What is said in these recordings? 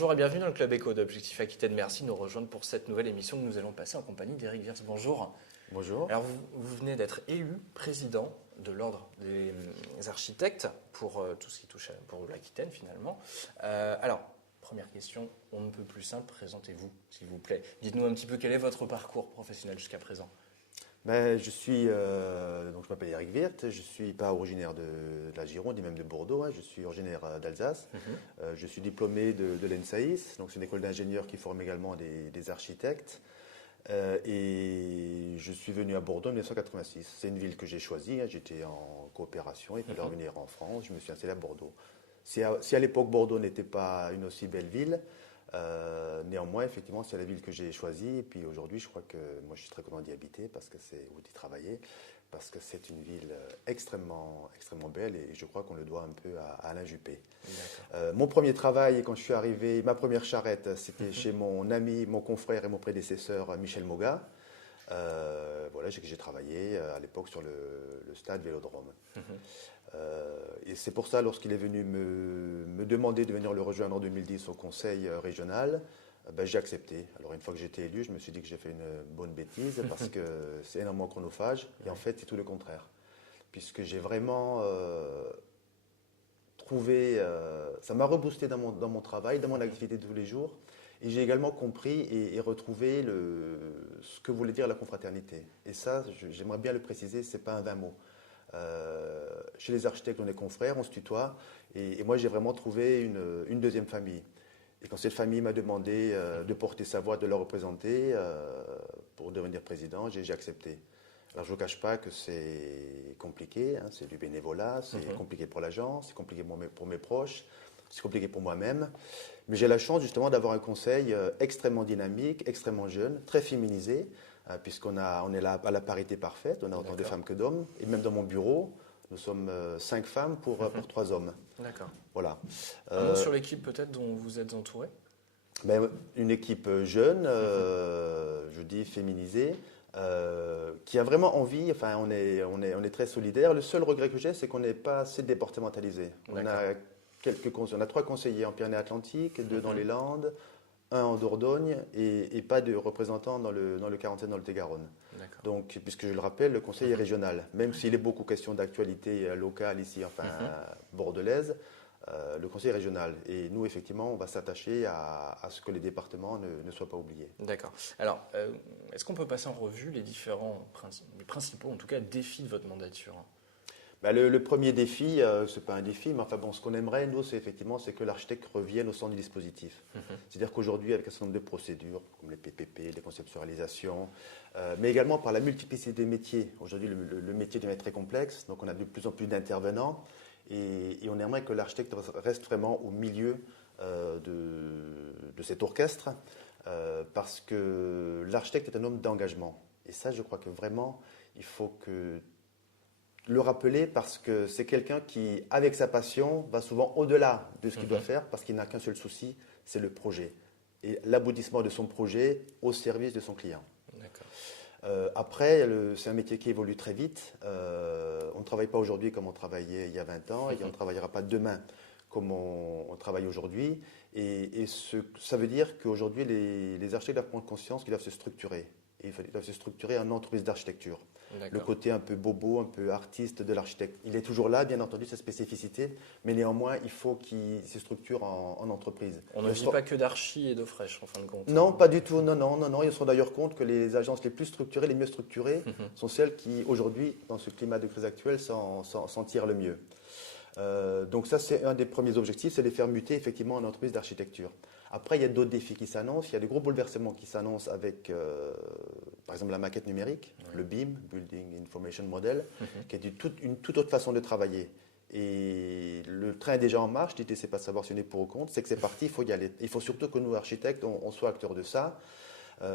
Bonjour et bienvenue dans le Club Éco d'Objectif Aquitaine. Merci de nous rejoindre pour cette nouvelle émission que nous allons passer en compagnie d'Éric Wirtz. Bonjour. Bonjour. Alors vous venez d'être élu président de l'Ordre des architectes pour tout ce qui touche pour l'Aquitaine finalement. Alors, première question, on ne peut plus simple, présentez-vous s'il vous plaît. Dites-nous un petit peu quel est votre parcours professionnel jusqu'à présent. Je m'appelle Éric Wirtz, je ne suis pas originaire de la Gironde ni même de Bordeaux, je suis originaire d'Alsace. Je suis diplômé de l'ENSAIS, donc c'est une école d'ingénieurs qui forme également des architectes. Et je suis venu à Bordeaux en 1986. C'est une ville que j'ai choisie, j'étais en coopération et puis de revenir en France, je me suis installé à Bordeaux. Si à l'époque Bordeaux n'était pas une aussi belle ville, néanmoins, effectivement, c'est la ville que j'ai choisie. Et puis aujourd'hui, je crois que moi, je suis très content d'y habiter ou d'y travailler, parce que c'est une ville extrêmement, extrêmement belle et je crois qu'on le doit un peu à Alain Juppé. Mon premier travail, quand je suis arrivé, ma première charrette, c'était chez mon ami, mon confrère et mon prédécesseur Michel Moga. J'ai travaillé à l'époque sur le stade Vélodrome. Et c'est pour ça, lorsqu'il est venu me demander de venir le rejoindre en 2010 au conseil régional, j'ai accepté. Alors une fois que j'étais élu, je me suis dit que j'ai fait une bonne bêtise parce que c'est énormément chronophage. Et en fait, c'est tout le contraire. Puisque j'ai vraiment trouvé... ça m'a reboosté dans mon travail, dans mon activité de tous les jours. Et j'ai également compris et retrouvé ce que voulait dire la confraternité. Et ça, j'aimerais bien le préciser, ce n'est pas un vain mot. Chez les architectes, on est confrères, on se tutoie. Et moi, j'ai vraiment trouvé une deuxième famille. Et quand cette famille m'a demandé de porter sa voix, de la représenter pour devenir président, j'ai accepté. Alors, je ne vous cache pas que c'est compliqué, c'est du bénévolat, c'est compliqué pour l'agence, c'est compliqué pour mes proches, c'est compliqué pour moi-même. Mais j'ai la chance justement d'avoir un conseil extrêmement dynamique, extrêmement jeune, très féminisé, puisqu'on est là à la parité parfaite, on a autant de femmes que d'hommes. Et même dans mon bureau, nous sommes 5 femmes pour 3 hommes. D'accord. Voilà. Un mot sur l'équipe peut-être dont vous êtes entouré? Une équipe jeune, je dis féminisée, qui a vraiment envie, enfin on est très solidaires. Le seul regret que j'ai, c'est qu'on n'est pas assez départementalisé. On a 3 conseillers en Pyrénées-Atlantiques, 2 dans les Landes, 1 en Dordogne et pas de représentants dans le 47 dans le Lot-et-Garonne. Donc, puisque je le rappelle, le conseil est régional. Même s'il est beaucoup question d'actualité locale ici, bordelaise, le conseil est régional. Et nous, effectivement, on va s'attacher à ce que les départements ne soient pas oubliés. D'accord. Alors, est-ce qu'on peut passer en revue les les principaux, en tout cas, défis de votre mandature? Le premier défi, ce n'est pas un défi, mais ce qu'on aimerait, nous, c'est que l'architecte revienne au centre du dispositif. C'est-à-dire qu'aujourd'hui, avec un certain nombre de procédures, comme les PPP, les conceptualisations, mais également par la multiplicité des métiers. Aujourd'hui, le métier devient très complexe, donc on a de plus en plus d'intervenants, et on aimerait que l'architecte reste vraiment au milieu de cet orchestre, parce que l'architecte est un homme d'engagement. Et ça, je crois que vraiment, il faut le rappeler parce que c'est quelqu'un qui, avec sa passion, va souvent au-delà de ce qu'il doit faire parce qu'il n'a qu'un seul souci, c'est le projet. Et l'aboutissement de son projet au service de son client. Après, c'est un métier qui évolue très vite. On ne travaille pas aujourd'hui comme on travaillait il y a 20 ans et on ne travaillera pas demain comme on travaille aujourd'hui. Et ça veut dire qu'aujourd'hui, les architectes doivent prendre conscience qu'ils doivent se structurer. Et ils doivent se structurer en entreprise d'architecture. Le côté un peu bobo, un peu artiste de l'architecte. Il est toujours là, bien entendu, sa spécificité, mais néanmoins, il faut qu'il se structure en entreprise. On ne vit pas que d'archi et d'eau fraîche, en fin de compte. Non, pas du tout. Non. Ils se rendent d'ailleurs compte que les agences les plus structurées, les mieux structurées, sont celles qui, aujourd'hui, dans ce climat de crise actuelle, s'en tirent le mieux. Donc ça, c'est un des premiers objectifs, c'est de les faire muter effectivement en entreprise d'architecture. Après, il y a d'autres défis qui s'annoncent. Il y a des gros bouleversements qui s'annoncent avec, par exemple, la maquette numérique, le BIM, Building Information Model, qui est une toute autre façon de travailler. Et le train est déjà en marche. L'idée, c'est pas de savoir si on est pour ou contre, c'est que c'est parti, il faut y aller. Il faut surtout que nous, architectes, on soit acteurs de ça.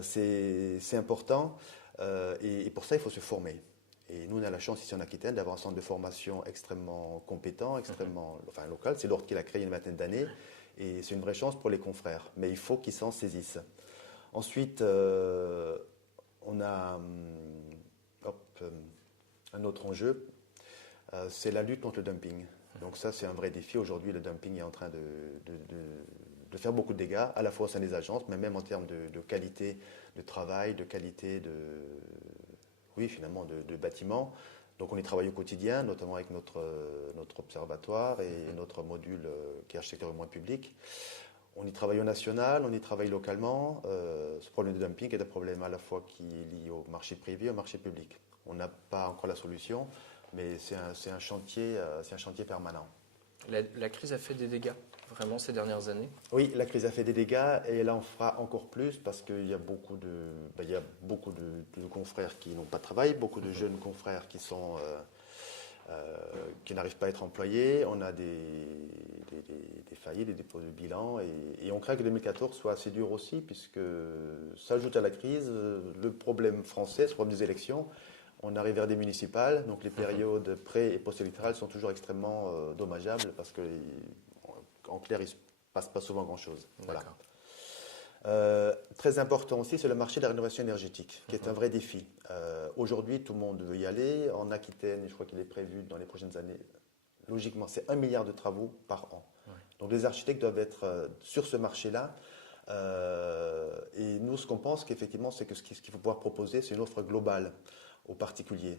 C'est important. Et pour ça, il faut se former. Et nous, on a la chance ici en Aquitaine d'avoir un centre de formation extrêmement compétent, local. C'est l'ordre qui l'a créé il y a une vingtaine d'années. Et c'est une vraie chance pour les confrères. Mais il faut qu'ils s'en saisissent. Ensuite, on a un autre enjeu, c'est la lutte contre le dumping. Donc ça, c'est un vrai défi. Aujourd'hui, le dumping est en train de faire beaucoup de dégâts, à la fois au sein des agences, mais même en termes de qualité de travail, de qualité oui, finalement, de bâtiments. Donc on y travaille au quotidien, notamment avec notre observatoire et notre module qui est architecture et moyens publics. On y travaille au national, on y travaille localement. Ce problème de dumping est un problème à la fois qui est lié au marché privé et au marché public. On n'a pas encore la solution, mais c'est un chantier permanent. La crise a fait des dégâts, vraiment, ces dernières années? Oui, la crise a fait des dégâts et elle en fera encore plus parce qu'il y a beaucoup de confrères qui n'ont pas de travail, beaucoup de jeunes confrères qui n'arrivent pas à être employés. On a des faillites, des dépôts de bilan et on craint que 2014 soit assez dur aussi puisque s'ajoute à la crise le problème français, ce problème des élections. On arrive vers des municipales, donc les périodes pré- et post-électorales sont toujours extrêmement dommageables parce qu'en clair, il ne se passe pas souvent grand-chose. Voilà. Très important aussi, c'est le marché de la rénovation énergétique, qui est un vrai défi. Aujourd'hui, tout le monde veut y aller. En Aquitaine, je crois qu'il est prévu dans les prochaines années, logiquement, c'est 1 milliard de travaux par an. Ouais. Donc les architectes doivent être sur ce marché-là. Et nous, ce qu'on pense qu'effectivement, c'est que ce qu'il faut pouvoir proposer, c'est une offre globale aux particuliers.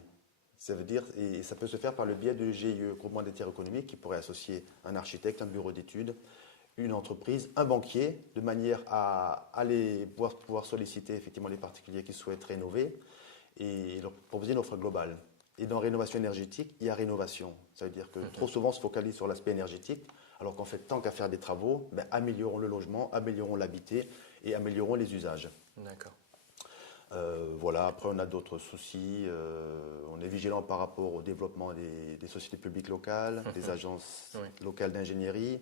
Ça veut dire, et ça peut se faire par le biais de GIE, groupement d'intérêt économique, qui pourrait associer un architecte, un bureau d'études, une entreprise, un banquier, de manière à aller pouvoir solliciter effectivement les particuliers qui souhaitent rénover et leur proposer une offre globale. Et dans rénovation énergétique, il y a rénovation. Ça veut dire que trop souvent on se focalise sur l'aspect énergétique, alors qu'en fait, tant qu'à faire des travaux, améliorons le logement, améliorons l'habité et améliorons les usages. D'accord. Voilà, après on a d'autres soucis. On est vigilant par rapport au développement des sociétés publiques locales, des agences locales d'ingénierie.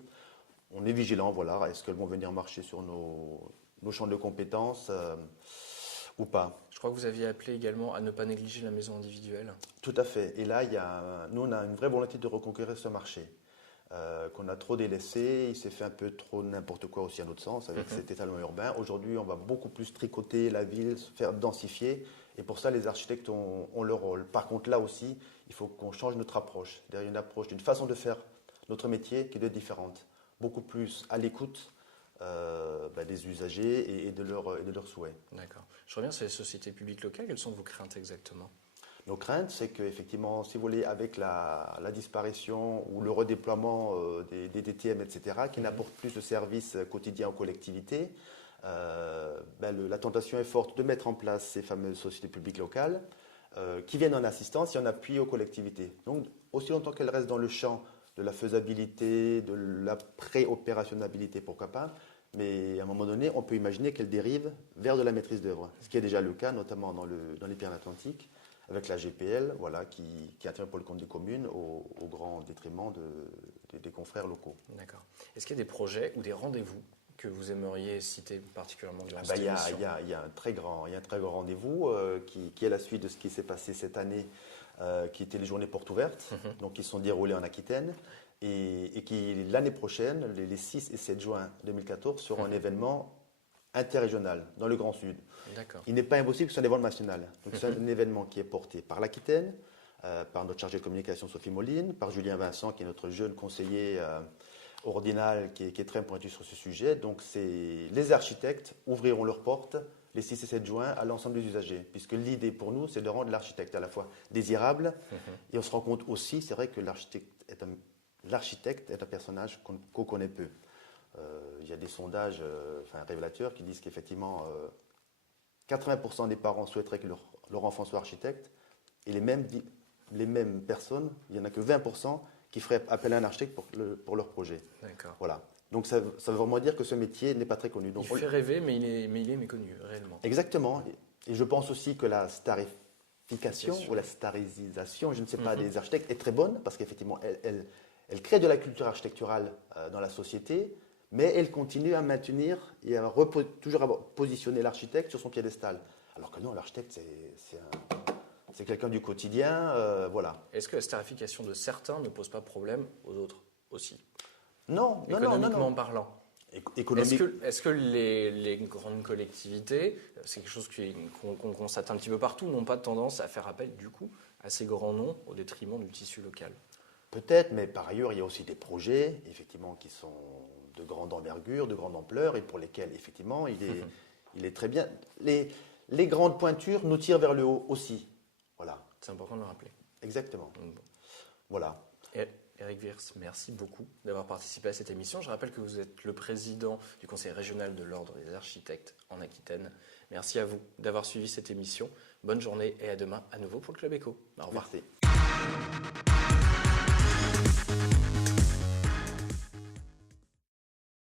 On est vigilant, voilà, est-ce qu'elles vont venir marcher sur nos champs de compétences ou pas. Je crois que vous aviez appelé également à ne pas négliger la maison individuelle. Tout à fait. Et là, nous, on a une vraie volonté de reconquérir ce marché. Qu'on a trop délaissé, il s'est fait un peu trop n'importe quoi aussi à notre sens avec cet étalement urbain. Aujourd'hui, on va beaucoup plus tricoter la ville, se faire densifier et pour ça, les architectes ont leur rôle. Par contre, là aussi, il faut qu'on change notre approche. Derrière une approche d'une façon de faire notre métier qui doit être différente, beaucoup plus à l'écoute des usagers et de leurs souhaits. D'accord. Je reviens sur les sociétés publiques locales. Quelles sont vos craintes exactement ? Nos craintes, c'est qu'effectivement, si vous voulez, avec la disparition ou le redéploiement des DTM, etc., qui n'apportent plus de services quotidiens aux collectivités, la tentation est forte de mettre en place ces fameuses sociétés publiques locales qui viennent en assistance et en appui aux collectivités. Donc, aussi longtemps qu'elles restent dans le champ de la faisabilité, de la pré-opérationnalité, pourquoi pas, mais à un moment donné, on peut imaginer qu'elles dérivent vers de la maîtrise d'œuvre, ce qui est déjà le cas, notamment dans les Pyrénées-Atlantiques, avec la GPL, voilà, qui intervient pour le compte des communes au grand détriment des confrères locaux. D'accord. Est-ce qu'il y a des projets ou des rendez-vous que vous aimeriez citer particulièrement durant cette émission ? Il y a un très grand rendez-vous qui est la suite de ce qui s'est passé cette année, qui étaient les journées portes ouvertes, donc qui sont déroulées en Aquitaine, et qui, l'année prochaine, les 6 et 7 juin 2014, seront un événement interrégional dans le Grand Sud. Il n'est pas impossible que ce soit un événement national. Donc c'est un événement qui est porté par l'Aquitaine, par notre chargé de communication Sophie Moline, par Julien Vincent, qui est notre jeune conseiller ordinal, qui est très pointu sur ce sujet. Donc les architectes ouvriront leurs portes les 6 et 7 juin à l'ensemble des usagers, puisque l'idée pour nous, c'est de rendre l'architecte à la fois désirable, et on se rend compte aussi, c'est vrai que l'architecte est un personnage qu'on connaît peu. Il y a des sondages révélateurs qui disent qu'effectivement 80% des parents souhaiteraient que leur enfant soit architecte et les mêmes personnes, il n'y en a que 20% qui feraient appel à un architecte pour leur projet. D'accord. Voilà. Donc ça veut vraiment dire que ce métier n'est pas très connu. Donc, il fait rêver, mais il est méconnu, réellement. Exactement. Et je pense aussi que la starification ou la starisation, je ne sais pas, des architectes est très bonne parce qu'effectivement, elle crée de la culture architecturale dans la société, mais elle continue à maintenir et toujours à positionner l'architecte sur son piédestal. Alors que non, l'architecte, c'est quelqu'un du quotidien, voilà. Est-ce que la starification de certains ne pose pas problème aux autres aussi ? Non. Économiquement parlant. Économique. Est-ce que les grandes collectivités, c'est quelque chose qu'on constate un petit peu partout, n'ont pas tendance à faire appel du coup à ces grands noms au détriment du tissu local ? Peut-être, mais par ailleurs, il y a aussi des projets, effectivement, qui sont de grande envergure, de grande ampleur, et pour lesquels, effectivement, il est très bien. Les grandes pointures nous tirent vers le haut aussi. Voilà. C'est important de le rappeler. Exactement. Bon. Voilà. Et Eric Wirtz, merci beaucoup d'avoir participé à cette émission. Je rappelle que vous êtes le président du Conseil régional de l'Ordre des architectes en Aquitaine. Merci à vous d'avoir suivi cette émission. Bonne journée et à demain à nouveau pour le Club Éco. Au revoir. Merci.